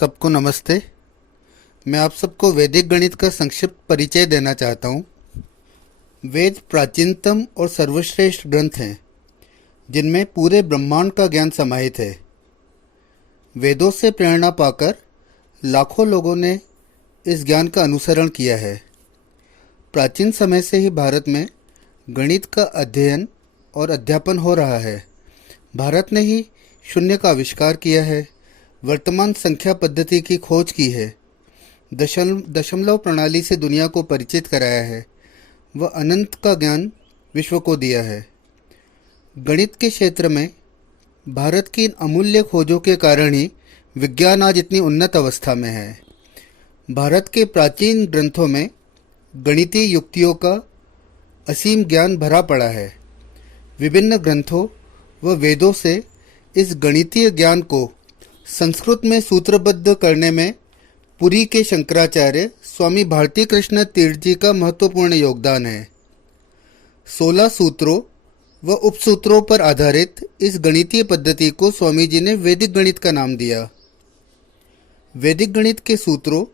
सबको नमस्ते। मैं आप सबको वैदिक गणित का संक्षिप्त परिचय देना चाहता हूँ। वेद प्राचीनतम और सर्वश्रेष्ठ ग्रंथ हैं जिनमें पूरे ब्रह्मांड का ज्ञान समाहित है। वेदों से प्रेरणा पाकर लाखों लोगों ने इस ज्ञान का अनुसरण किया है। प्राचीन समय से ही भारत में गणित का अध्ययन और अध्यापन हो रहा है। भारत ने ही शून्य का आविष्कार किया है, वर्तमान संख्या पद्धति की खोज की है, दशमलव प्रणाली से दुनिया को परिचित कराया है, वह अनंत का ज्ञान विश्व को दिया है। गणित के क्षेत्र में भारत की इन अमूल्य खोजों के कारण ही विज्ञान आज इतनी उन्नत अवस्था में है। भारत के प्राचीन ग्रंथों में गणितीय युक्तियों का असीम ज्ञान भरा पड़ा है। विभिन्न ग्रंथों व वेदों से इस गणितीय ज्ञान को संस्कृत में सूत्रबद्ध करने में पुरी के शंकराचार्य स्वामी भारती कृष्ण तीर्थ जी का महत्वपूर्ण योगदान है। 16 सूत्रों व उपसूत्रों पर आधारित इस गणितीय पद्धति को स्वामी जी ने वैदिक गणित का नाम दिया। वैदिक गणित के सूत्रों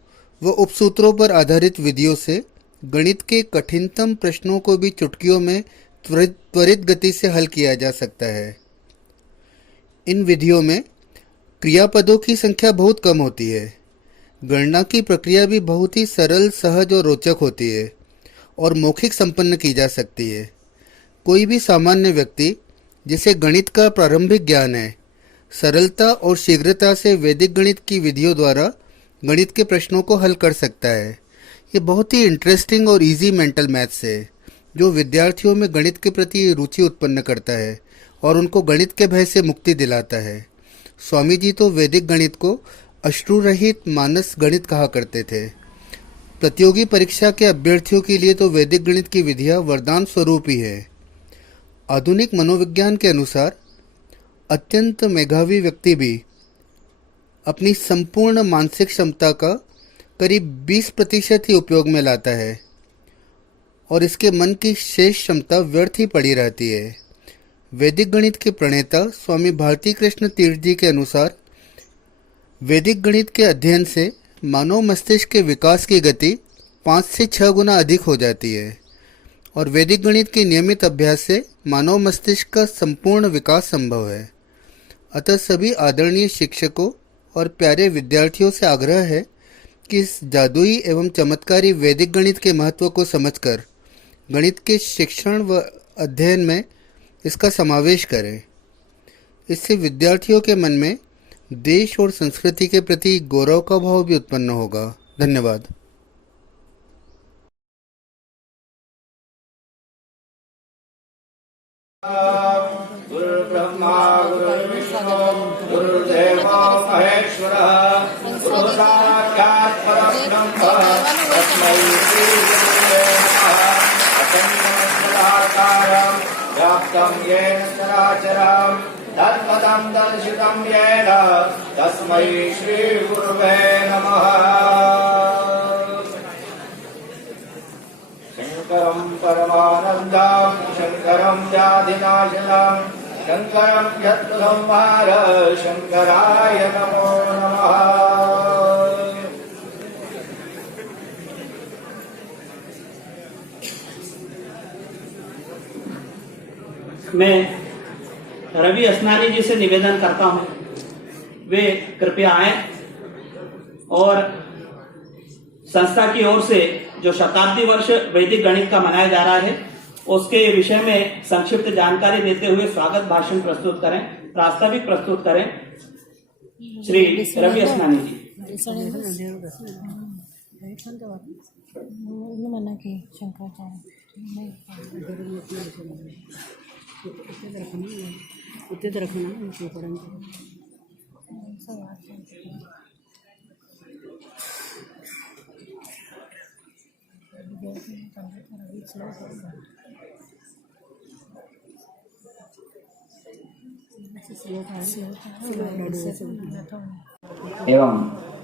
व उपसूत्रों पर आधारित विधियों से गणित के कठिनतम प्रश्नों को भी चुटकियों में त्वरित गति से हल किया जा सकता है। इन विधियों में क्रियापदों की संख्या बहुत कम होती है। गणना की प्रक्रिया भी बहुत ही सरल, सहज और रोचक होती है और मौखिक संपन्न की जा सकती है। कोई भी सामान्य व्यक्ति जिसे गणित का प्रारंभिक ज्ञान है, सरलता और शीघ्रता से वैदिक गणित की विधियों द्वारा गणित के प्रश्नों को हल कर सकता है। ये बहुत ही इंटरेस्टिंग और इजी मेंटल मैथ्स है जो विद्यार्थियों में गणित के प्रति रुचि उत्पन्न करता है और उनको गणित के भय से मुक्ति दिलाता है। स्वामी जी तो वैदिक गणित को अश्रु रहित मानस गणित कहा करते थे। प्रतियोगी परीक्षा के अभ्यर्थियों के लिए तो वैदिक गणित की विधियां वरदान स्वरूप ही है। आधुनिक मनोविज्ञान के अनुसार अत्यंत मेधावी व्यक्ति भी अपनी संपूर्ण मानसिक क्षमता का करीब 20% ही उपयोग में लाता है और इसके मन की शेष क्षमता व्यर्थ ही पड़ी रहती है। वैदिक गणित के प्रणेता स्वामी भारती कृष्ण तीर्थ जी के अनुसार वैदिक गणित के अध्ययन से मानव मस्तिष्क के विकास की गति 5 से 6 गुना अधिक हो जाती है और वैदिक गणित के नियमित अभ्यास से मानव मस्तिष्क का संपूर्ण विकास संभव है। अतः सभी आदरणीय शिक्षकों और प्यारे विद्यार्थियों से आग्रह है कि इस जादुई एवं चमत्कारी वैदिक गणित के महत्व को समझकर गणित के शिक्षण व अध्ययन में इसका समावेश करें। इससे विद्यार्थियों के मन में देश और संस्कृति के प्रति गौरव का भाव भी उत्पन्न होगा। धन्यवाद। गुरु ब्रह्मा गुरु विष्णु गुरुदेवो महेश्वरः गुरु साक्षात् परब्रह्म तस्मै श्री गुरवे नमः। अखण्डमण्डलाकारं व्याप्तं येन चराचरं तत्पदं दर्शितं येन तस्मै श्री गुरवे नमः। शंकरं परमानन्दं शंकरं व्याधिनाशनं शंकरं यत्संहार शंकराय नमो नमः। मैं रवि असनानी जी से निवेदन करता हूं वे कृपया आए और संस्था की ओर से जो शताब्दी वर्ष वैदिक गणित का मनाया जा रहा है उसके विषय में संक्षिप्त जानकारी देते हुए स्वागत भाषण प्रस्तुत करें, प्रास्ताविक प्रस्तुत करें श्री रवि असनानी जी। एवं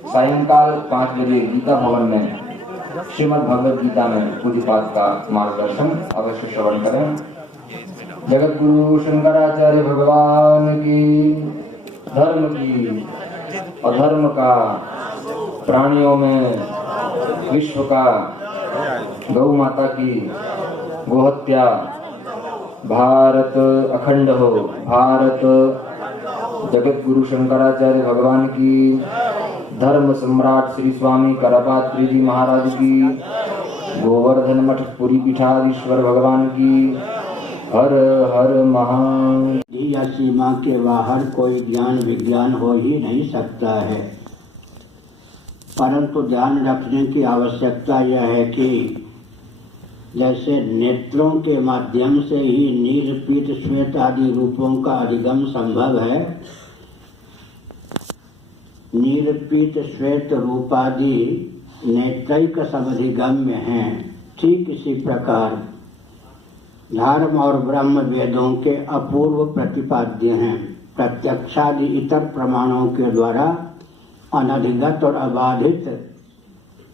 सायंकाल 5 बजे गीता भवन में श्रीमद् भगवद गीता में पूज्यपाद का मार्गदर्शन अवश्य श्रवण करें। जगत गुरु शंकराचार्य भगवान की, धर्म की अधर्म का, प्राणियों में विश्व का, गौ माता की गोहत्या, भारत अखंड हो, भारत जगत गुरु शंकराचार्य भगवान की, धर्म सम्राट श्री स्वामी करपात्री जी महाराज की, गोवर्धन मठ पुरी पीठाधीश्वर भगवान की, हर हर महादेव। या सीमा के बाहर कोई ज्ञान विज्ञान हो ही नहीं सकता है, परंतु ध्यान रखने की आवश्यकता यह है कि जैसे नेत्रों के माध्यम से ही नील पीत श्वेत आदि रूपों का अधिगम संभव है, नील पीत श्वेत रूपादि नेत्रैक समधिगम्य हैं, ठीक इसी प्रकार धर्म और ब्रह्म वेदों के अपूर्व प्रतिपाद्य हैं। प्रत्यक्षादि इतर प्रमाणों के द्वारा अनधिगत और अबाधित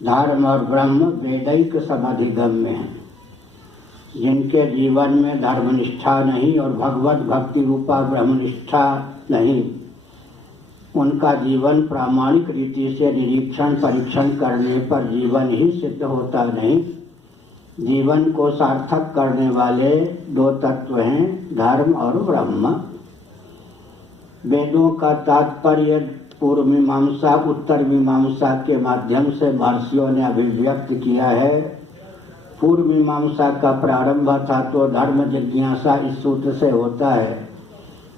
धर्म और ब्रह्म वेदैक समधिगम्य हैं। जिनके जीवन में धर्मनिष्ठा नहीं और भगवत भक्ति रूपा ब्रह्मनिष्ठा नहीं, उनका जीवन प्रामाणिक रीति से निरीक्षण परीक्षण करने पर जीवन ही सिद्ध होता नहीं। जीवन को सार्थक करने वाले दो तत्व हैं, धर्म और ब्रह्म। वेदों का तात्पर्य पूर्व मीमांसा उत्तर मीमांसा के माध्यम से महर्षियों ने अभिव्यक्त किया है। पूर्व मीमांसा का प्रारंभ था तो धर्म जिज्ञासा इस सूत्र से होता है,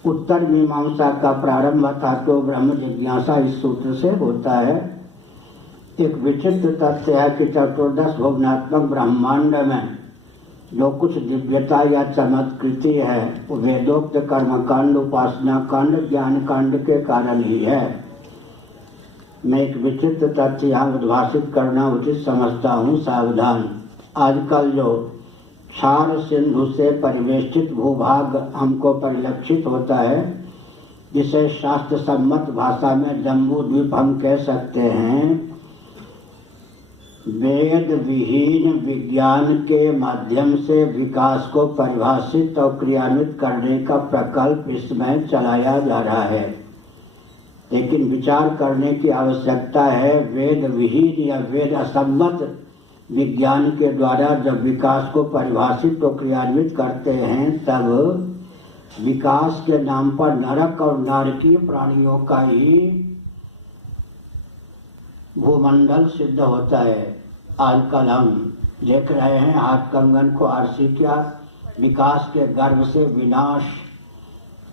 उत्तर मीमांसा का प्रारंभ था तो ब्रह्म जिज्ञासा इस सूत्र से होता है। एक विचित्र तथ्य है कि चतुर्दश भुवनात्मक ब्रह्मांड में जो कुछ दिव्यता या चमत्कृति है वो वेदोक्त कर्मकांड, उपासना कांड, ज्ञान कांड के कारण ही है। मैं एक विचित्र तथ्य यहाँ उद्भाषित करना उचित समझता हूँ, सावधान। आजकल जो क्षार सिंधु से परिवेष्टित भूभाग हमको परिलक्षित होता है, जिसे शास्त्र सम्मत भाषा में जम्बू द्वीप हम कह सकते हैं, वेद विहीन विज्ञान के माध्यम से विकास को परिभाषित और क्रियान्वित करने का प्रकल्प इसमें चलाया जा रहा है। लेकिन विचार करने की आवश्यकता है, वेद विहीन या वेद असम्मत विज्ञान के द्वारा जब विकास को परिभाषित और क्रियान्वित करते हैं, तब विकास के नाम पर नरक और नारकीय प्राणियों का ही भूमंडल सिद्ध होता है। आजकल हम देख रहे हैं हाथ कंगन को आरसी क्या विकास के गर्भ से विनाश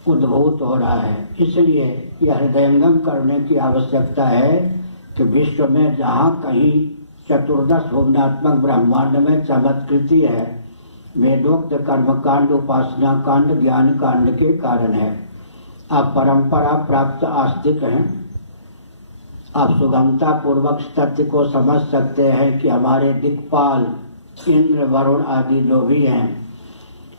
उद्भूत हो रहा है। इसलिए यह हृदयंगम करने की आवश्यकता है कि विश्व में जहाँ कहीं चतुर्दश भुवनात्मक ब्रह्मांड में चमत्कृति है, वेदोक्त कर्मकांड, उपासना कांड, ज्ञान कांड के कारण है। आप परंपरा प्राप्त आस्तिक हैं, आप सुगमता पूर्वक तथ्य को समझ सकते हैं कि हमारे दिक्पाल इंद्र वरुण आदि जो भी हैं,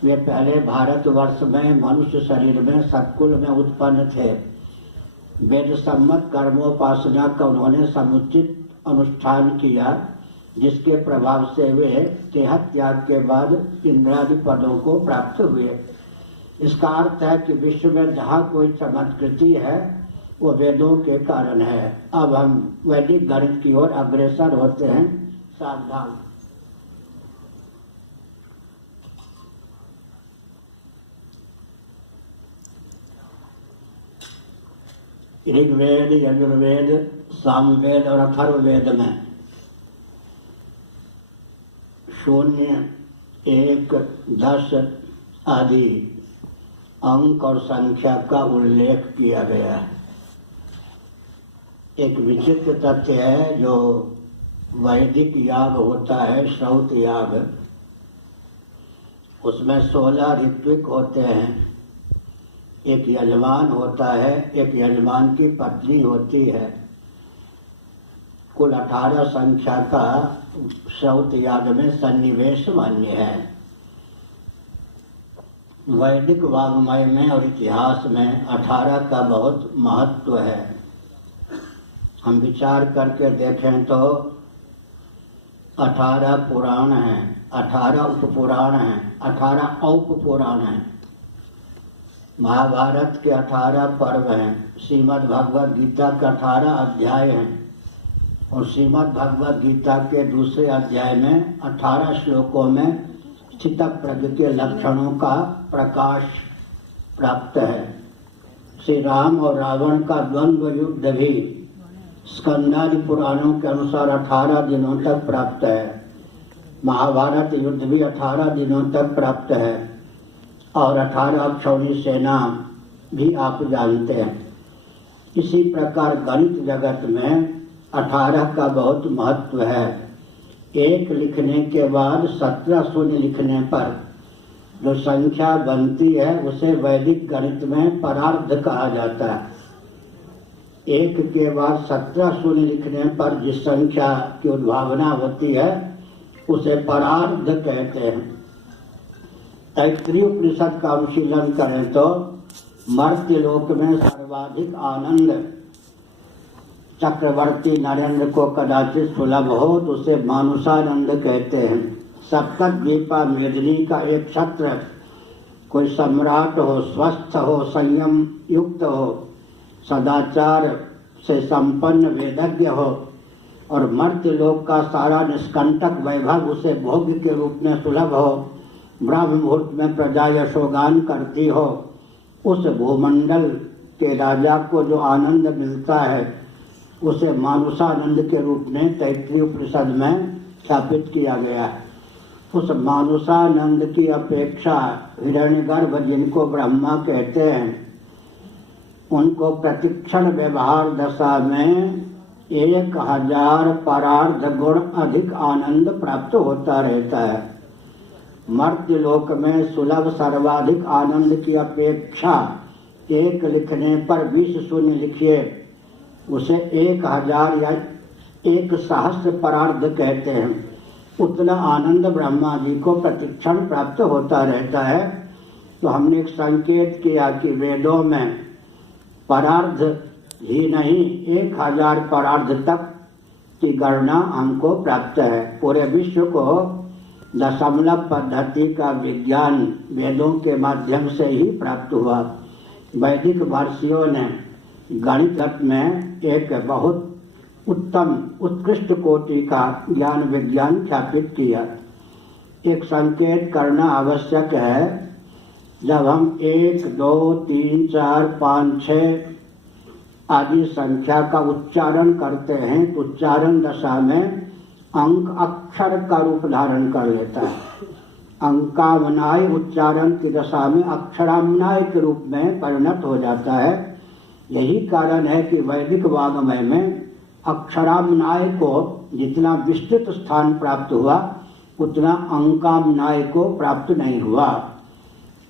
वे पहले भारतवर्ष में मनुष्य शरीर में सत्कुल में उत्पन्न थे। वेद सम्मत कर्मोपासना का उन्होंने समुचित अनुष्ठान किया, जिसके प्रभाव से वे देह त्याग के बाद इंद्रादि पदों को प्राप्त हुए। इसका अर्थ है कि विश्व में जहाँ कोई चमत्कृति है वो वेदों के कारण है। अब हम वैदिक गणित की ओर अग्रसर होते हैं, सावधान। ऋग्वेद, यजुर्वेद, सामवेद और अथर्ववेद में 0, 1, 10 आदि अंक और संख्या का उल्लेख किया गया है। एक विचित्र तथ्य है, जो वैदिक याग होता है, श्रौत याग, उसमें 16 ऋत्विक होते हैं। एक यजमान होता है, एक यजमान की पत्नी होती है। कुल 18 संख्या का श्रौत याग में सन्निवेश मान्य है। वैदिक वाङ्मय में और इतिहास में 18 का बहुत महत्व है। हम विचार करके देखें तो 18 पुराण हैं, 18 उपपुराण हैं, 18 औपपुराण हैं। महाभारत के 18 पर्व हैं, श्रीमद् भगवद गीता के 18 अध्याय हैं और श्रीमद् भगवद गीता के दूसरे अध्याय में 18 श्लोकों में स्थित प्रज्ञ के लक्षणों का प्रकाश प्राप्त है। श्री राम और रावण का द्वंद्व युद्ध भी स्कंदादि पुराणों के अनुसार 18 दिनों तक प्राप्त है। महाभारत युद्ध भी 18 दिनों तक प्राप्त है और 18 अक्षौणी सेना भी आप जानते हैं। इसी प्रकार गणित जगत में 18 का बहुत महत्व है। एक लिखने के बाद 17 शून्य लिखने पर जो संख्या बनती है उसे वैदिक गणित में परार्ध कहा जाता है। एक के बाद 17 शून्य लिखने पर जिस संख्या की उद्भावना होती है उसे परार्ध कहते हैं। तैत्तिरीय उपनिषद का अनुशीलन करें तो मर्त्य लोक में सर्वाधिक आनंद चक्रवर्ती नरेंद्र को कदाचित सुलभ हो तो उसे मानुषानंद कहते हैं। सप्तद्वीपा मेदिनी का एक छत्र कोई सम्राट हो, स्वस्थ हो, संयम युक्त हो, सदाचार से संपन्न वेदज्ञ हो और मर्त्य लोक का सारा निष्कंटक वैभव उसे भोग्य के रूप में सुलभ हो, ब्रह्म मुहूर्त में प्रजा यशोगान करती हो, उस भूमंडल के राजा को जो आनंद मिलता है उसे मानुषानंद के रूप में तैत्तिरीय उपनिषद में स्थापित किया गया है। उस मानुषानंद की अपेक्षा हिरण्यगर्भ जिनको ब्रह्मा कहते हैं उनको प्रतिक्षण व्यवहार दशा में 1000 परार्ध गुण अधिक आनंद प्राप्त होता रहता है। मर्त्य लोक में सुलभ सर्वाधिक आनंद की अपेक्षा एक लिखने पर 20 शून्य लिखिए उसे 1000 या 1000 परार्ध कहते हैं। उतना आनंद ब्रह्मा जी को प्रतिक्षण प्राप्त होता रहता है। तो हमने एक संकेत किया कि वेदों में परार्ध ही नहीं 1000 परार्ध तक की गणना हमको प्राप्त है। पूरे विश्व को दशमलव पद्धति का विज्ञान वेदों के माध्यम से ही प्राप्त हुआ। वैदिक महर्षियों ने गणित में एक बहुत उत्तम उत्कृष्ट कोटि का ज्ञान विज्ञान स्थापित किया। एक संकेत करना आवश्यक है, जब हम 1, 2, 3, 4, 5, 6 आदि संख्या का उच्चारण करते हैं तो उच्चारण दशा में अंक अक्षर का रूप धारण कर लेता है। अंकामनाय उच्चारण की दशा में अक्षरामनाय के रूप में परिणत हो जाता है। यही कारण है कि वैदिक वाङ्मय में अक्षरामनाय को जितना विस्तृत स्थान प्राप्त हुआ उतना अंकामनाय को प्राप्त नहीं हुआ।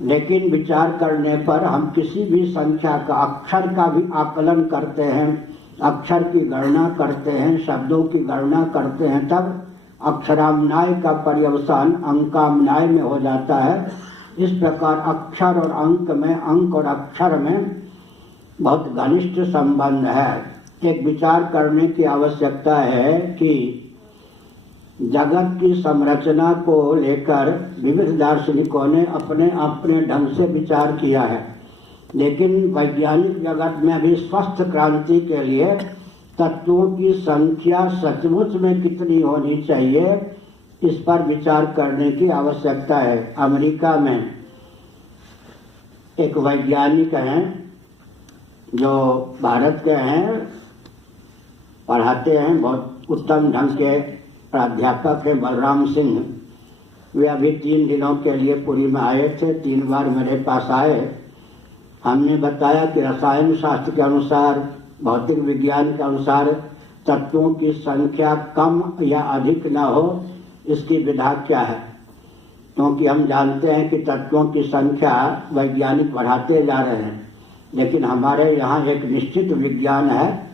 लेकिन विचार करने पर हम किसी भी संख्या का अक्षर का भी आकलन करते हैं, अक्षर की गणना करते हैं, शब्दों की गणना करते हैं, तब अक्षरामनाय का पर्यवसान अंकामनाय में हो जाता है। इस प्रकार अक्षर और अंक में, अंक और अक्षर में बहुत घनिष्ठ संबंध है। एक विचार करने की आवश्यकता है कि जगत की संरचना को लेकर विविध दार्शनिकों ने अपने अपने ढंग से विचार किया है, लेकिन वैज्ञानिक जगत में भी स्वस्थ क्रांति के लिए तत्वों की संख्या सचमुच में कितनी होनी चाहिए इस पर विचार करने की आवश्यकता है। अमेरिका में एक वैज्ञानिक हैं जो भारत के हैं, पढ़ाते हैं, बहुत उत्तम ढंग के प्राध्यापक हैं, बलराम सिंह। वे अभी 3 दिनों के लिए पुरी में आए थे, 3 बार मेरे पास आए। हमने बताया कि रसायन शास्त्र के अनुसार, भौतिक विज्ञान के अनुसार तत्वों की संख्या कम या अधिक न हो, इसकी विधा क्या है। क्योंकि हम जानते हैं कि तत्वों की संख्या वैज्ञानिक बढ़ाते जा रहे हैं, लेकिन हमारे यहाँ एक निश्चित विज्ञान है।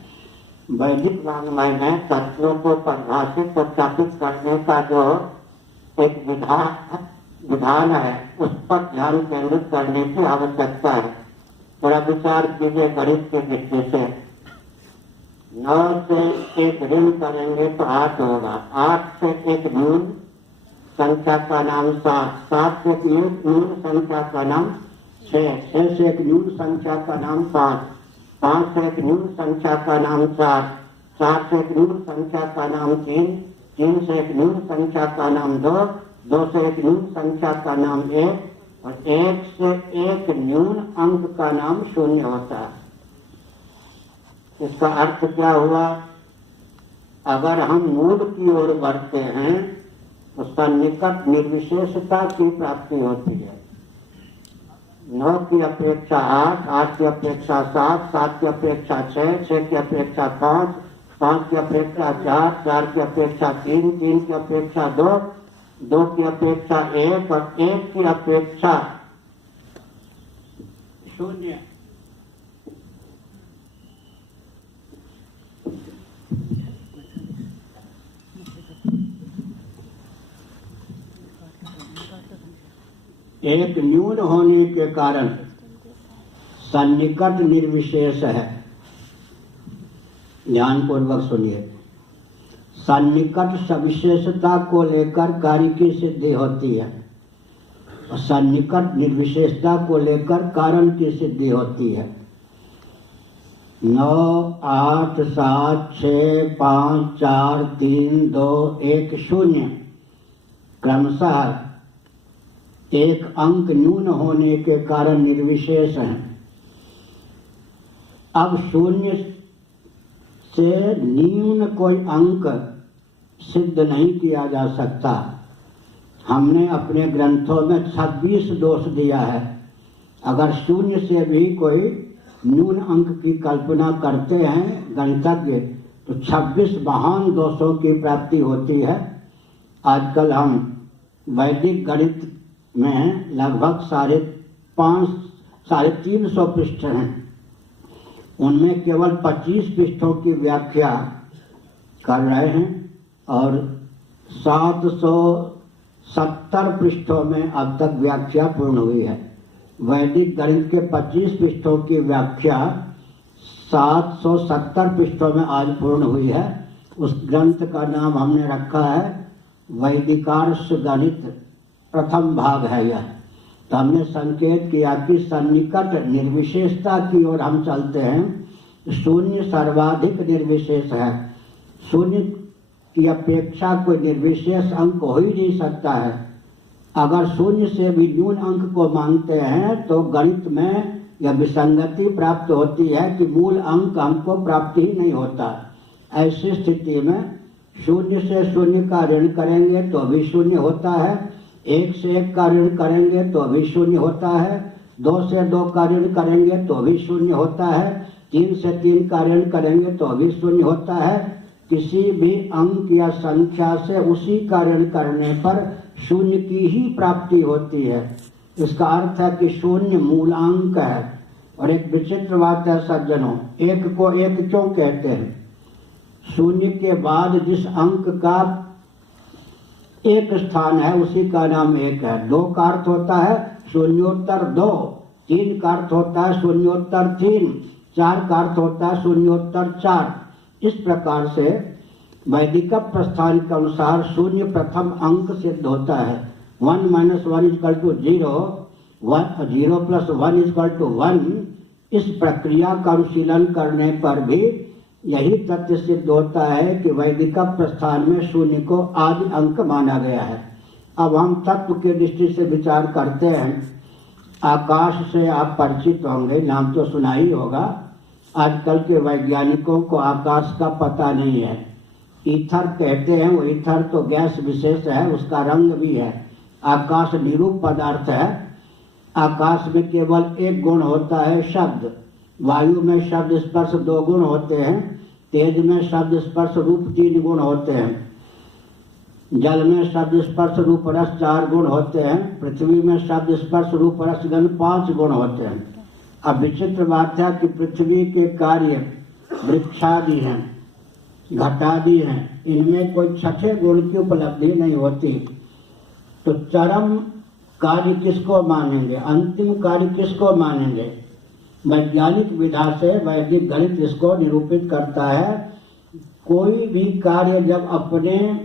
वैदिक वाङ्मय में तत्वों को परिभाषित प्रत्यापित करने का जो एक विधान है उस पर ध्यान केंद्रित करने की आवश्यकता है। थोड़ा विचार कीजिए गणित की दृष्टि से। 9 से 1 ऋण करेंगे तो 8 होगा, 8 से 1 न्यून संख्या का नाम 7, 7 से 1 न्यून संख्या का नाम 6 से एक न्यून संख्या का नाम 5, 5 से एक न्यून संख्या का नाम 4, 4 से एक न्यून संख्या का नाम 3, 3 से एक न्यून संख्या का नाम 2, 2 से एक न्यून संख्या का नाम 1 और 1 से एक न्यून अंक का नाम 0 होता है। इसका अर्थ क्या हुआ? अगर हम मूल की ओर बढ़ते हैं तो सन्निकट निर्विशेषता की प्राप्ति होती है। 9 की अपेक्षा 8, 8 की अपेक्षा 7, 7 की अपेक्षा 6, 6 की अपेक्षा 5, 5 की अपेक्षा 4, 4 की अपेक्षा 3, 3 की अपेक्षा 2, 2 की अपेक्षा 1 और 1 की अपेक्षा 0। एक न्यून होने के कारण सन्निकट निर्विशेष है। ध्यानपूर्वक सुनिए। सन्निकट सविशेषता को लेकर कार्य की सिद्धि होती है और सन्निकट निर्विशेषता को लेकर कारण की सिद्धि होती है। 9, 8, 7, 6, 5, 4, 3, 2, 1, 0 क्रमशः एक अंक न्यून होने के कारण निर्विशेष हैं। अब 0 से न्यून कोई अंक सिद्ध नहीं किया जा सकता। हमने अपने ग्रंथों में 26 दोष दिया है। अगर 0 से भी कोई न्यून अंक की कल्पना करते हैं गणितज्ञ तो 26 महान दोषों की प्राप्ति होती है। आजकल हम वैदिक गणित में लगभग 350 पृष्ठ हैं। उनमें केवल 25 पृष्ठों की व्याख्या कर रहे हैं और 770 पृष्ठों में अब तक व्याख्या पूर्ण हुई है। वैदिक गणित के 25 पृष्ठों की व्याख्या 770 पृष्ठों में आज पूर्ण हुई है। उस ग्रंथ का नाम हमने रखा है वैदिकार्ष गणित, प्रथम भाग है यह। तो हमने संकेत किया कि सन्निकट निर्विशेषता की ओर हम चलते हैं। 0 सर्वाधिक निर्विशेष है। 0 की अपेक्षा कोई निर्विशेष अंक हो ही नहीं सकता है। अगर 0 से भी न्यून अंक को मानते हैं तो गणित में यह विसंगति प्राप्त होती है कि मूल अंक हमको प्राप्त ही नहीं होता। ऐसी स्थिति में 0 से 0 का ऋण करेंगे तो भी 0 होता है, 1 से 1 का ऋण करेंगे तो भी 0 होता है, 2 से 2 का ऋण करेंगे तो भी 0 होता है, 3 से 3 का ऋण करेंगे तो भी 0 होता है। किसी भी अंक या संख्या से उसी का ऋण करने पर 0 की ही प्राप्ति होती है। इसका अर्थ है कि 0 मूलांक है। और एक विचित्र बात है सज्जनों, 1 को 1 क्यों कहते हैं? 0 के बाद जिस अंक का एक स्थान है उसी का नाम 1 है। 2 का अर्थ होता है 0.2, 3 का अर्थ होता है 0.3, 4 का अर्थ होता है 0.4। इस प्रकार से वैदिक प्रस्थान के अनुसार 0 प्रथम अंक सिद्ध होता है। 1 - 1 = 0, 0 + 1 = 1। इस प्रक्रिया का अनुशीलन करने पर भी यही तथ्य सिद्ध होता है कि वैदिक प्रस्थान में 0 को आदि अंक माना गया है। अब हम तत्व की दृष्टि से विचार करते हैं। आकाश से आप परिचित होंगे, नाम तो सुना ही होगा। आजकल के वैज्ञानिकों को आकाश का पता नहीं है। ईथर कहते हैं, वो ईथर तो गैस विशेष है, उसका रंग भी है। आकाश निरूप पदार्थ है। आकाश में केवल एक गुण होता है शब्द। वायु में शब्द स्पर्श 2 गुण होते हैं, तेज में शब्द स्पर्श रूप 3 गुण होते हैं, जल में शब्द स्पर्श रूप रस 4 गुण होते हैं, पृथ्वी में शब्द स्पर्श रूप रस गंध 5 गुण होते हैं। अब विचित्र बात है कि पृथ्वी के कार्य वृक्षादि हैं, घटादि हैं, इनमें कोई 6ठे गुण की उपलब्धि नहीं होती। तो चरम कार्य किसको मानेंगे, अंतिम कार्य किसको मानेंगे? वैज्ञानिक विधा से वैदिक गणित इसको निरूपित करता है। कोई भी कार्य जब अपने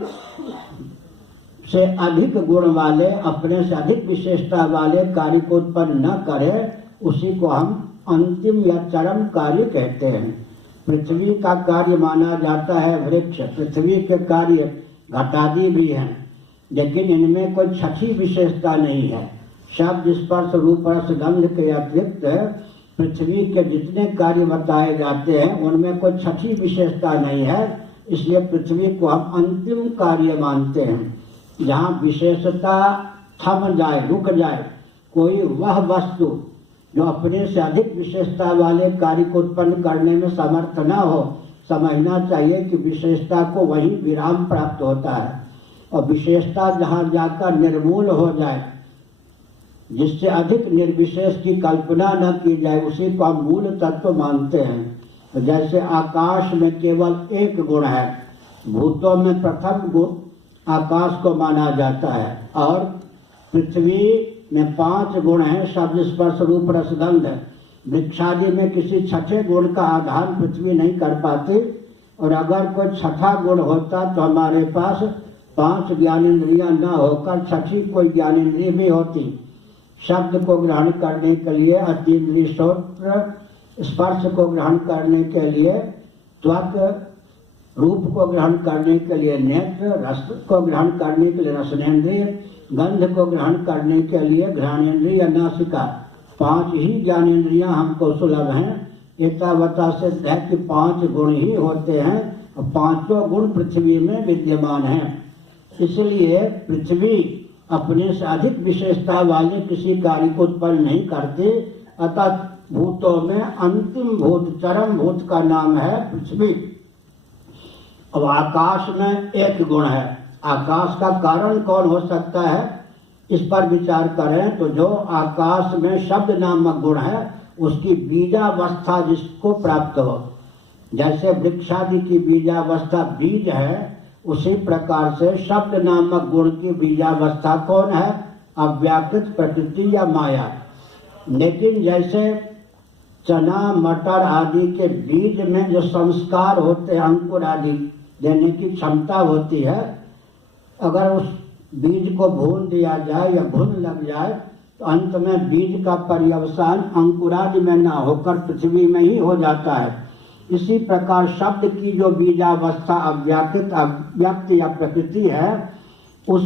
से अधिक गुण वाले, अपने से अधिक विशेषता वाले कार्य को उत्पन्न न करे, उसी को हम अंतिम या चरम कार्य कहते हैं। पृथ्वी का कार्य माना जाता है वृक्ष, पृथ्वी के कार्य घटादि भी हैं, लेकिन इनमें कोई छठी विशेषता नहीं है। शब्द, स्पर्श, रूप, रस, गंध के अतिरिक्त पृथ्वी के जितने कार्य बताए जाते हैं उनमें कोई छठी विशेषता नहीं है, इसलिए पृथ्वी को हम अंतिम कार्य मानते हैं। जहाँ विशेषता थम जाए, रुक जाए, कोई वह वस्तु जो अपने से अधिक विशेषता वाले कार्य को उत्पन्न करने में समर्थ न हो, समझना चाहिए कि विशेषता को वही विराम प्राप्त होता है। और विशेषता जहाँ जाकर निर्मूल हो जाए, जिससे अधिक निर्विशेष की कल्पना न की जाए, उसी को हम मूल तत्व मानते हैं। तो जैसे आकाश में केवल एक गुण है, भूतों में प्रथम गुण आकाश को माना जाता है, और पृथ्वी में 5 गुण हैं, शब्द, स्पर्श, रूप, रस, गंध। वृक्षादि में किसी छठे गुण का आधान पृथ्वी नहीं कर पाती, और अगर कोई छठा गुण होता तो हमारे पास 5 ज्ञानेंद्रियां न होकर छठी कोई ज्ञानेंद्रिय भी होती। शब्द को ग्रहण करने के लिए अतीन्द्रिय श्रोत्र, स्पर्श को ग्रहण करने के लिए त्वक, रूप को ग्रहण करने के लिए नेत्र, रस को ग्रहण करने के लिए रसनेन्द्रिय, गंध को ग्रहण करने के लिए घ्राणेन्द्रिय, नासिका। 5 ही ज्ञानेन्द्रियां हमको सुलभ हैं। एतावता सिद्ध है कि 5 गुण ही होते हैं, और 5 गुण पृथ्वी में विद्यमान हैं। इसलिए पृथ्वी अपने से अधिक विशेषता वाले किसी कार्य को उत्पन्न नहीं करती, अतः भूतों में अंतिम भूत, चरम भूत का नाम है पृथ्वी। अब आकाश में एक गुण है, आकाश का कारण कौन हो सकता है, इस पर विचार करें तो जो आकाश में शब्द नामक गुण है, उसकी बीजावस्था जिसको प्राप्त हो, जैसे वृक्षादि की बीजावस्था बीज है, उसी प्रकार से शब्द नामक गुण की बीजावस्था कौन है, अव्याकृत प्रकृति या माया। लेकिन जैसे चना, मटर आदि के बीज में जो संस्कार होते हैं, अंकुर आदि देने की क्षमता होती है, अगर उस बीज को भून दिया जाए या भून लग जाए तो अंत में बीज का पर्यवसान अंकुरादि में न होकर पृथ्वी में ही हो जाता है। इसी प्रकार शब्द की जो बीजावस्था अव्याकृत, अव्यक्त या प्रकृति है, उस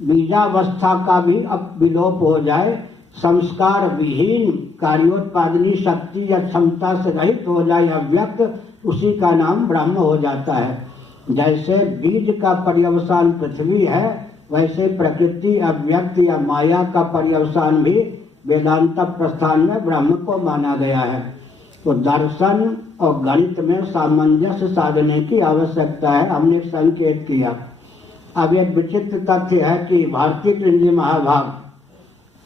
बीजावस्था का भी अब विलोप हो जाए, संस्कार विहीन कार्योत्पादनी शक्ति या क्षमता से रहित हो जाए अव्यक्त, उसी का नाम ब्रह्म हो जाता है। जैसे बीज का पर्यवसान पृथ्वी है, वैसे प्रकृति, अव्यक्त या माया का पर्यवसान भी वेदांत प्रस्थान में ब्रह्म को माना गया है। तो दर्शन और गणित में सामंजस्य साधने की आवश्यकता है, हमने संकेत किया। अब एक विचित्र तथ्य है कि भारतीय कृंजी महाभाग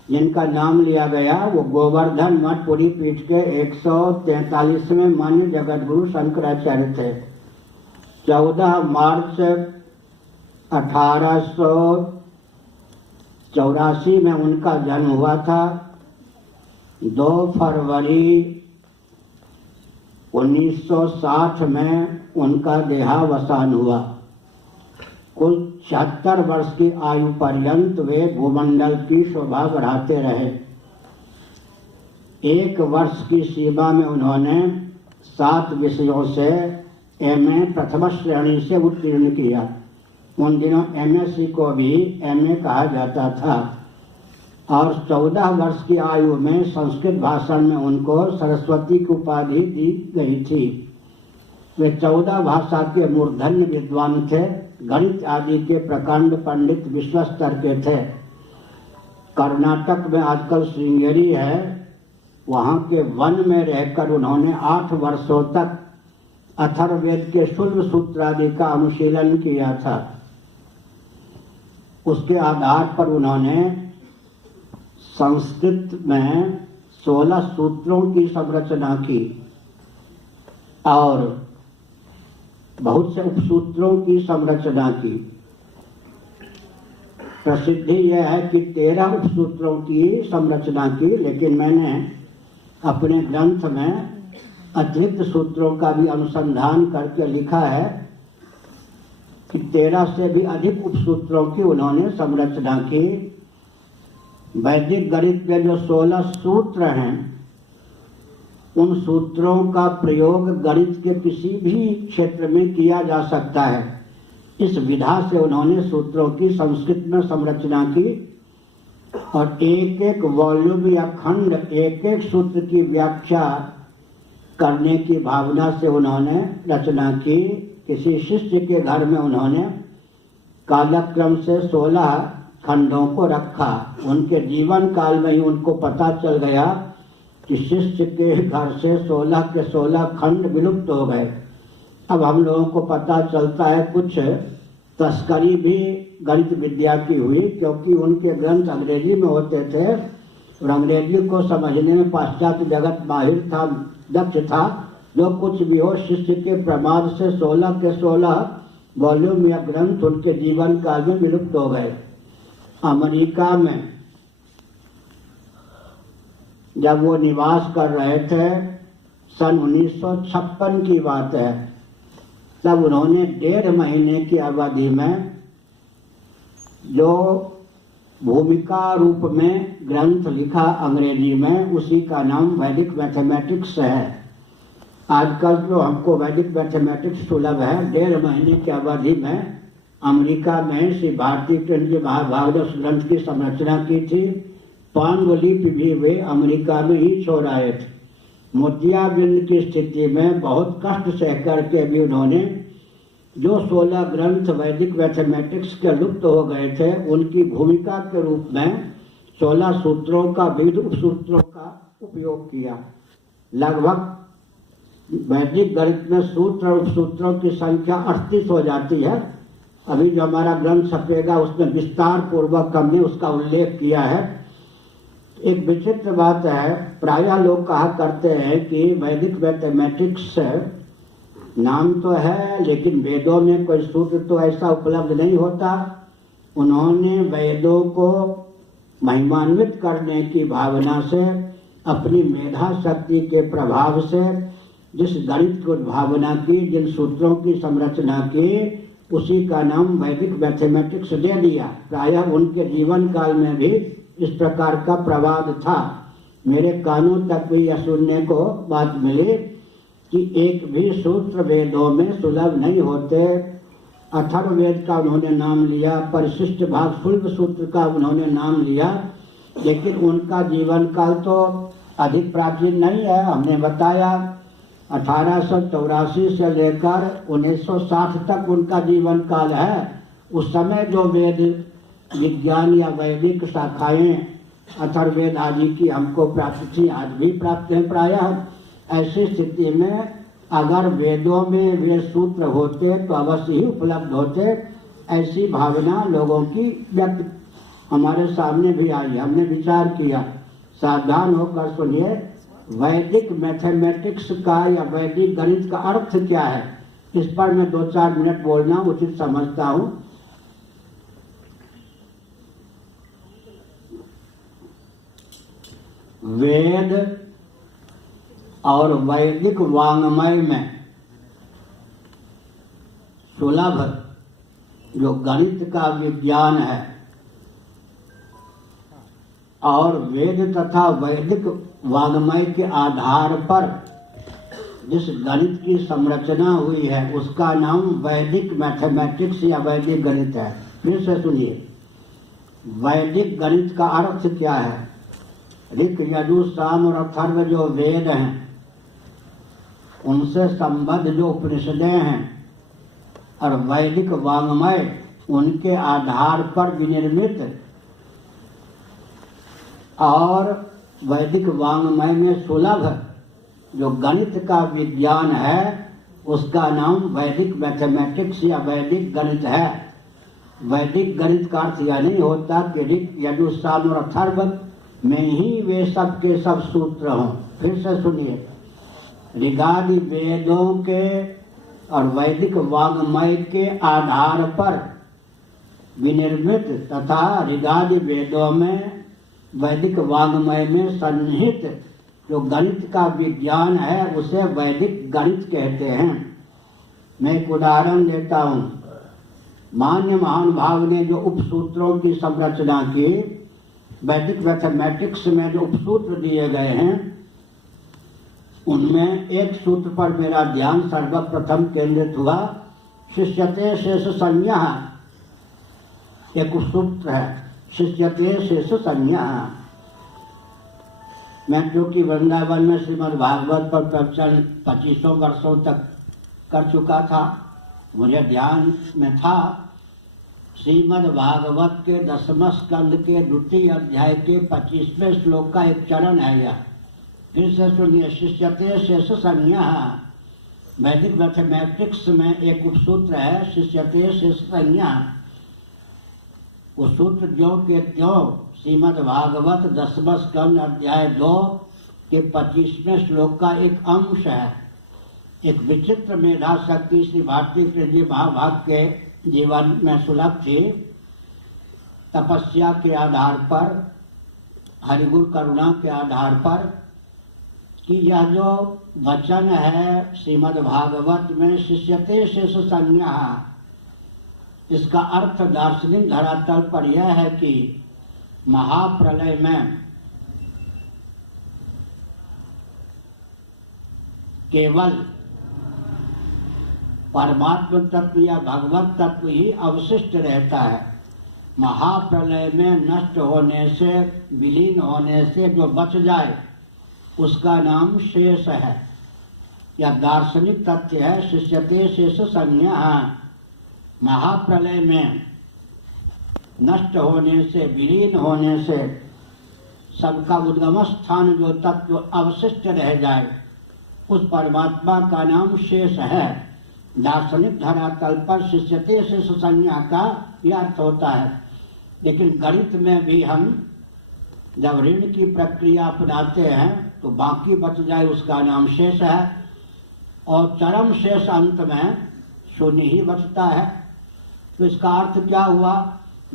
जिनका नाम लिया गया, वो गोवर्धन मठ पुरी पीठ के 143वें मान्य जगत गुरु शंकराचार्य थे। 14 मार्च 1884 में उनका जन्म हुआ था। 2 फरवरी 1960 में उनका देहावसान हुआ। कुल 76 वर्ष की आयु पर्यंत वे भूमंडल की शोभा बढ़ाते रहे। 1 वर्ष की सीमा में उन्होंने 7 विषयों से एमए प्रथम श्रेणी से उत्तीर्ण किया। उन दिनों एमएससी को भी एमए कहा जाता था। और 14 वर्ष की आयु में संस्कृत भाषण में उनको सरस्वती की उपाधि दी गई थी। वे 14 भाषा के मूर्धन्य विद्वान थे, गणित आदि के प्रकांड पंडित विश्व स्तर के थे। कर्नाटक में आजकल श्रृंगेरी है, वहाँ के वन में रहकर उन्होंने 8 वर्षों तक अथर्ववेद के शुल्ब सूत्र आदि का अनुशीलन किया था। उसके आधार पर उन्होंने संस्कृत में 16 सूत्रों की संरचना की और बहुत से उपसूत्रों की संरचना की। प्रसिद्धि यह है कि 13 उपसूत्रों की संरचना की, लेकिन मैंने अपने ग्रंथ में अतिरिक्त सूत्रों का भी अनुसंधान करके लिखा है। कि 13 से भी अधिक उपसूत्रों की उन्होंने संरचना की। वैदिक गणित में जो 16 सूत्र हैं, उन सूत्रों का प्रयोग गणित के किसी भी क्षेत्र में किया जा सकता है। इस विधा से उन्होंने सूत्रों की संस्कृत में संरचना की और एक एक वॉल्यूम या खंड, एक एक सूत्र की व्याख्या करने की भावना से उन्होंने रचना की। किसी शिष्य के घर में उन्होंने कालक्रम से 16 खंडों को रखा। उनके जीवन काल में ही उनको पता चल गया कि शिष्य के घर से 16 के 16 खंड विलुप्त हो गए। अब हम लोगों को पता चलता है कुछ तस्करी भी गणित विद्या की हुई, क्योंकि उनके ग्रंथ अंग्रेजी में होते थे और अंग्रेजी को समझने में पाश्चात्य जगत माहिर था, दक्ष था। जो कुछ भी हो, शिष्य के प्रमाद से 16 के 16 वॉल्यूम या ग्रंथ उनके जीवन काल में विलुप्त हो गए। अमेरिका में जब वो निवास कर रहे थे, सन 1956 की बात है, तब उन्होंने 1.5 महीने की अवधि में जो भूमिका रूप में ग्रंथ लिखा अंग्रेजी में, उसी का नाम वैदिक मैथमेटिक्स है। आजकल जो हमको वैदिक मैथमेटिक्स सुलभ है, 1.5 महीने की अवधि में अमेरिका में श्री भारती कृष्ण महाभागवत ग्रंथ की संरचना की थी। पांडुलिपि भी वे अमेरिका में ही छोड़ आए थे। मोतियाबिंद की स्थिति में बहुत कष्ट सह करके भी उन्होंने जो 16 ग्रंथ वैदिक मैथमेटिक्स के लुप्त हो गए थे, उनकी भूमिका के रूप में 16 सूत्रों का, विविध उपसूत्रों का उपयोग किया। लगभग वैदिक गणित में सूत्र और उपसूत्रों की संख्या 38 हो जाती है। अभी जो हमारा ग्रंथ छपेगा उसमें विस्तार पूर्वक हमने उसका उल्लेख किया है। एक विचित्र बात है, प्रायः लोग कहा करते हैं कि वैदिक मैथमेटिक्स नाम तो है, लेकिन वेदों में कोई सूत्र तो ऐसा उपलब्ध नहीं होता। उन्होंने वेदों को महिमान्वित करने की भावना से, अपनी मेधा शक्ति के प्रभाव से जिस गणित की उद्भावना की, जिन सूत्रों की संरचना की, उसी का नाम वैदिक मैथमेटिक्स दे दिया। प्रायः उनके जीवन काल में भी इस प्रकार का प्रवाद था। मेरे कानों तक भी यह सुनने को बात मिली कि एक भी सूत्र वेदों में सुलभ नहीं होते। अथर्ववेद का उन्होंने नाम लिया, परिशिष्ट भाग शुल्ब सूत्र का उन्होंने नाम लिया, लेकिन उनका जीवन काल तो अधिक प्राचीन नहीं है। हमने बताया 1884 से लेकर 1960 तक उनका जीवन काल है। उस समय जो वेद विज्ञान या वैदिक शाखाएं अथर्ववेद आदि की हमको प्राप्त थी, आज भी प्राप्त है प्रायः। ऐसी स्थिति में अगर वेदों में वे सूत्र होते तो अवश्य ही उपलब्ध होते। ऐसी भावना लोगों की व्यक्त हमारे सामने भी आई। हमने विचार किया, सावधान होकर सुनिए, वैदिक मैथमेटिक्स का या वैदिक गणित का अर्थ क्या है, इस पर मैं 2-4 मिनट बोलना उचित समझता हूँ। वेद और वैदिक वाङ्मय में सुलभ जो गणित का विज्ञान है और वेद तथा वैदिक वाङ्मय के आधार पर जिस गणित की संरचना हुई है, उसका नाम वैदिक मैथमेटिक्स या वैदिक गणित है। फिर से सुनिए, वैदिक गणित का अर्थ क्या है। ऋक, यजु, साम और अथर्व जो वेद हैं, उनसे संबद्ध जो उपनिषदें हैं और वैदिक वाङ्मय, उनके आधार पर विनिर्मित और वैदिक वाङ्मय में सुलभ जो गणित का विज्ञान है, उसका नाम वैदिक मैथमेटिक्स या वैदिक गणित है। वैदिक गणित का अर्थ यह नहीं होता कि ऋक, यजु, साम और अथर्व में ही वे सब के सब सूत्र हों। फिर से सुनिए, ऋगादि वेदों के और वैदिक वाङ्मय के आधार पर विनिर्मित तथा ऋगादि वेदों में वैदिक वाङ्मय में सन्निहित जो गणित का विज्ञान है, उसे वैदिक गणित कहते हैं। मैं एक उदाहरण देता हूँ। मान्य महानुभाव ने जो उपसूत्रों की संरचना की, वैदिक मैथमेटिक्स में जो उपसूत्र दिए गए हैं, उनमें एक सूत्र पर मेरा ध्यान सर्वप्रथम केंद्रित हुआ। शिष्यते शेष संज्ञा एक उपसूत्र है, शिष्यते शेष संज्ञा। मैं क्योंकि वृंदावन में श्रीमद् भागवत पर प्रवचन 25 वर्षों तक कर चुका था, मुझे ध्यान में था श्रीमद् भागवत के 10वें स्कंद के 2 अध्याय के 25वें श्लोक का एक चरण है यह। फिर से सुनिए, शिष्यते शेष संज्ञा। वैदिक मैथमेटिक्स में एक उपसूत्र है, शिष्यते शेष संज्ञा। वो सूत्र ज्यों के त्यों श्रीमद् भागवत 10वां स्कंद अध्याय 2 के 25वें श्लोक का एक अंश है। एक विचित्र मेधा शक्ति श्री भारती कृष्ण जी महाभाग के जीवन में सुलभ थी। तपस्या के आधार पर, हरिगुरु करुणा के आधार पर, कि यह जो वचन है श्रीमद् भागवत में शिष्यते शेष संज्ञा, इसका अर्थ दार्शनिक धरातल पर यह है कि महाप्रलय में केवल परमात्म तत्व या भगवत तत्व ही अवशिष्ट रहता है। महाप्रलय में नष्ट होने से, विलीन होने से जो बच जाए उसका नाम शेष है, या दार्शनिक तथ्य है। शिष्यते शेष संज्ञा। महाप्रलय में नष्ट होने से, विलीन होने से सबका उद्गम स्थान जो तत्व अवशिष्ट रह जाए, उस परमात्मा का नाम शेष है। दार्शनिक धरातल पर शिष्यते शेष संज्ञा का यह अर्थ होता है। लेकिन गणित में भी हम जब ऋण की प्रक्रिया अपनाते हैं तो बाकी बच जाए उसका नाम शेष है, और चरम शेष अंत में शून्य ही बचता है। तो इसका अर्थ क्या हुआ?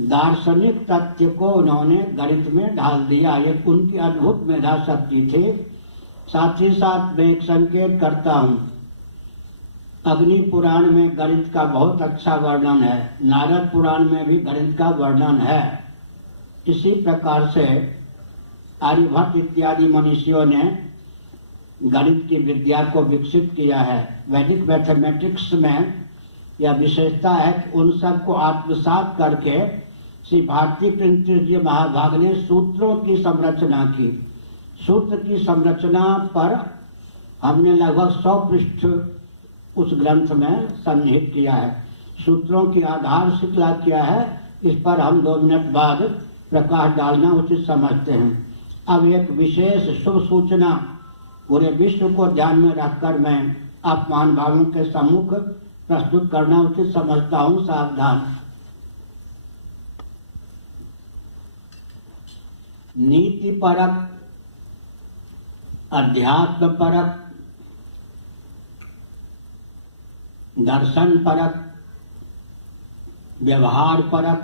दार्शनिक तथ्य को उन्होंने गणित में ढाल दिया। ये उनकी अद्भुत मेधा शक्ति थी। साथ ही साथ मैं एक संकेत करता हूँ, अग्नि पुराण में गणित का बहुत अच्छा वर्णन है, नारद पुराण में भी गणित का वर्णन है। इसी प्रकार से आर्यभट्ट इत्यादि मनुष्यों ने गणित की विद्या को विकसित किया है। वैदिक मैथमेटिक्स में यह विशेषता है कि उन सब को आत्मसात करके श्री भारती कृष्ण जी महाभाग ने सूत्रों की संरचना की। सूत्र की संरचना पर हमने लगभग 100 पृष्ठ उस ग्रंथ में सन्निहित किया है। सूत्रों की आधारशिला क्या है, इस पर हम 2 मिनट बाद प्रकाश डालना उचित समझते हैं। अब एक विशेष शुभ सूचना पूरे विश्व को ध्यान में रखकर मैं आप महानुभावों के सम्मुख प्रस्तुत करना उचित समझता हूँ। सावधान। नीति परक, अध्यात्म परक, दर्शन परक, व्यवहार परक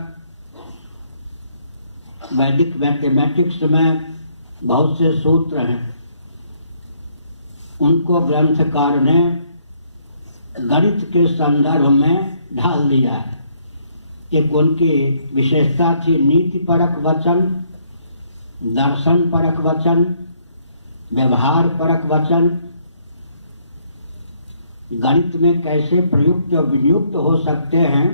वैदिक मैथमेटिक्स में बहुत से सूत्र हैं। उनको ग्रंथकार ने गणित के संदर्भ में ढाल दिया है। एक उनकी विशेषता थी नीति परक वचन, दर्शन परक वचन, व्यवहार परक वचन। गणित में कैसे प्रयुक्त और विनियुक्त हो सकते हैं,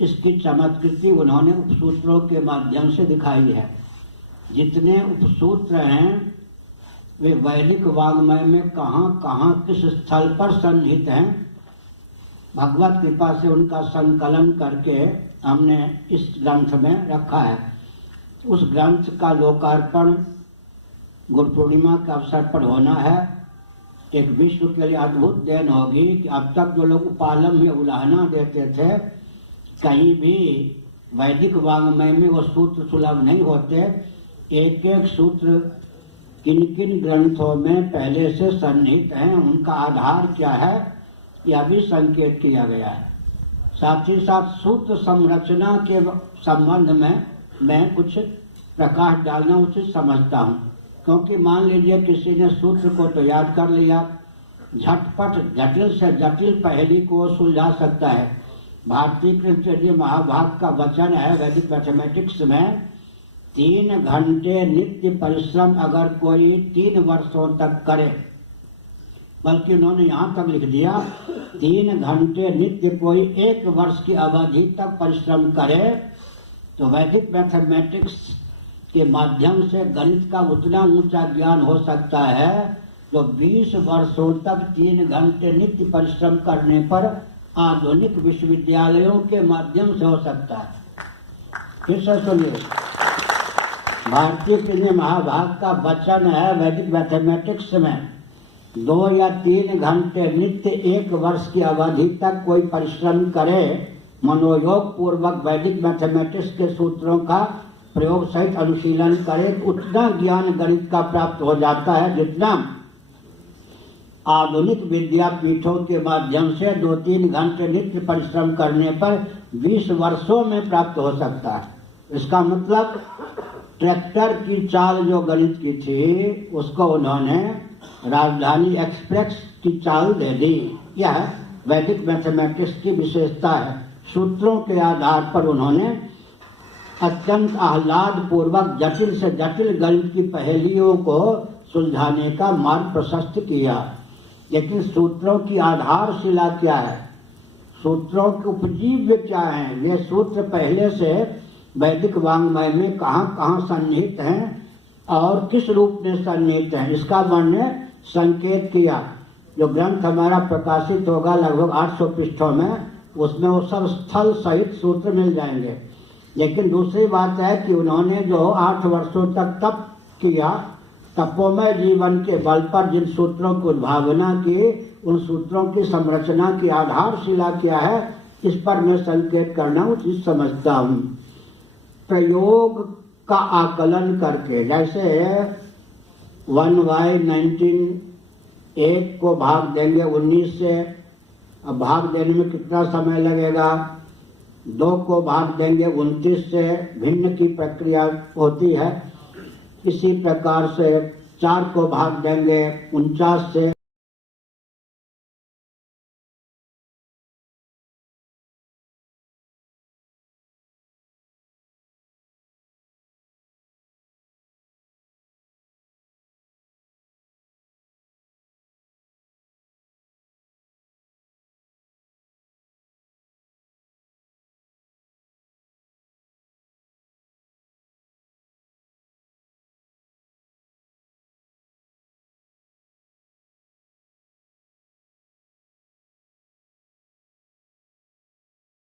इसकी चमत्कृति उन्होंने उपसूत्रों के माध्यम से दिखाई है। जितने उपसूत्र हैं वे वैदिक वाङ्मय में कहाँ कहाँ किस स्थल पर सन्निहित हैं, भगवत कृपा से उनका संकलन करके हमने इस ग्रंथ में रखा है। उस ग्रंथ का लोकार्पण गुरु पूर्णिमा के अवसर पर होना है। एक विश्व के लिए अद्भुत देन होगी कि अब तक जो लोग उपालम में उलाहना देते थे, कहीं भी वैदिक वाङ्मय में वो सूत्र सुलभ नहीं होते। एक एक सूत्र किन किन ग्रंथों में पहले से सन्निहित हैं, उनका आधार क्या है, यह भी संकेत किया गया है। साथ ही साथ सूत्र संरचना के संबंध में मैं कुछ प्रकाश डालना उचित समझता हूँ, क्योंकि मान लीजिए किसी ने सूत्र को तो याद कर लिया, झटपट जटिल से जटिल पहेली को सुलझा सकता है, भारतीय कृष्ण महाभाग का वचन है वैदिक मैथमेटिक्स में 3 घंटे नित्य परिश्रम अगर कोई 3 वर्षों तक करे, बल्कि उन्होंने यहाँ तक लिख दिया 3 घंटे नित्य कोई 1 वर्ष की अवधि तक परिश्रम करे तो वैदिक मैथमेटिक्स के माध्यम से गणित का उतना ऊंचा ज्ञान हो सकता है जो 20 वर्षों तक 3 घंटे नित्य परिश्रम करने पर आधुनिक विश्वविद्यालयों के माध्यम से हो सकता है। फिर से सुनिए, भारतीय कृष्ण महाभाग का वचन है वैदिक मैथमेटिक्स में 2 या 3 घंटे नित्य 1 वर्ष की अवधि तक कोई परिश्रम करे, मनोयोग पूर्वक वैदिक मैथमेटिक्स के सूत्रों का प्रयोग सहित अनुशीलन करे, उतना ज्ञान गणित का प्राप्त हो जाता है जितना आधुनिक विद्यापीठों के माध्यम से 2-3 घंटे नित्य परिश्रम करने पर 20 वर्षों में प्राप्त हो सकता है। इसका मतलब ट्रैक्टर की चाल जो गणित की थी उसको उन्होंने राजधानी एक्सप्रेस की चाल दे दी। यह वैदिक मैथमेटिक्स की विशेषता है। सूत्रों के आधार पर उन्होंने अत्यंत आह्लाद पूर्वक जटिल से जटिल गणित की पहेलियों को सुलझाने का मार्ग प्रशस्त किया। लेकिन सूत्रों की आधारशिला क्या है, सूत्रों के उपजीव्य क्या हैं, वे सूत्र पहले से वैदिक वाङ्मय में कहाँ कहाँ सन्निहित हैं और किस रूप में सन्निहित हैं, इसका मैंने संकेत किया। जो ग्रंथ हमारा प्रकाशित होगा लगभग 800 पृष्ठों में, उसमें वो सब स्थल सहित सूत्र मिल जाएंगे। लेकिन दूसरी बात है कि उन्होंने जो 8 वर्षों तक तप किया, तपोमय जीवन के बल पर जिन सूत्रों की उद्भावना की, उन सूत्रों की संरचना की आधारशिला क्या है, इस पर मैं संकेत करना उचित समझता हूँ। प्रयोग का आकलन करके, जैसे 1/19 1 को भाग देंगे 19 से, अब भाग देने में कितना समय लगेगा, 2 को भाग देंगे 29 से, भिन्न की प्रक्रिया होती है। इसी प्रकार से 4 को भाग देंगे 49 से,